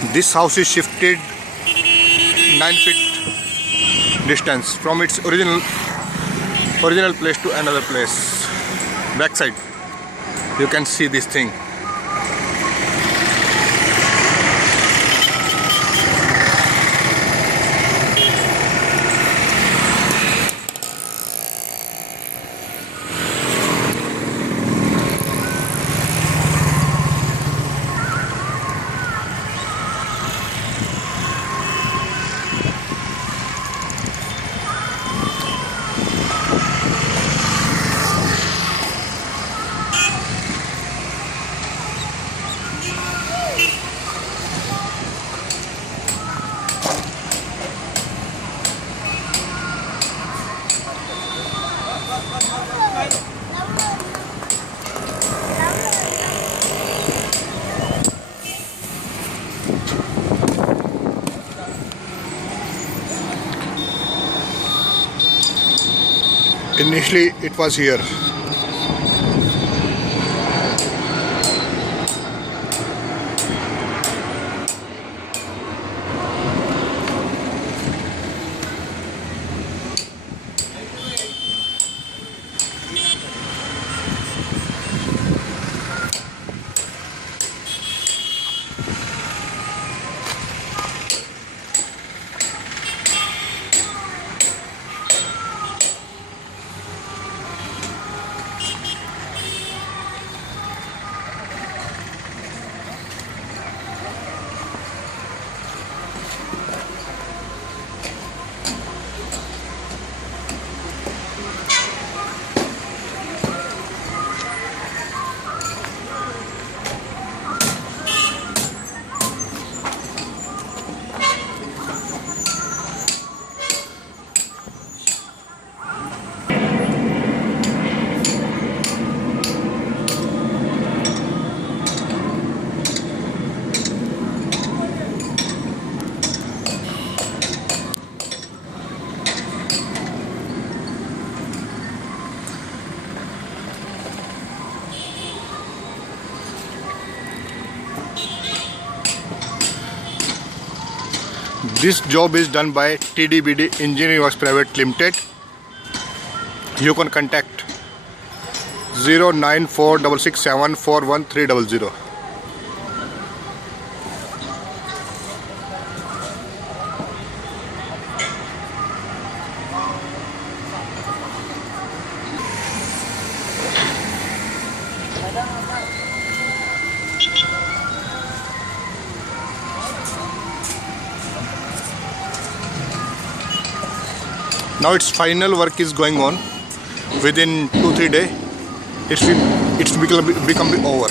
This house is shifted 9 feet distance from its original place to another place. Backside, you can see this thing. Initially, it was here. This job is done by TDBD Engineering Works Private Limited. You can contact 09466741300. Now its final work is going on. Within 2-3 days, it's become over.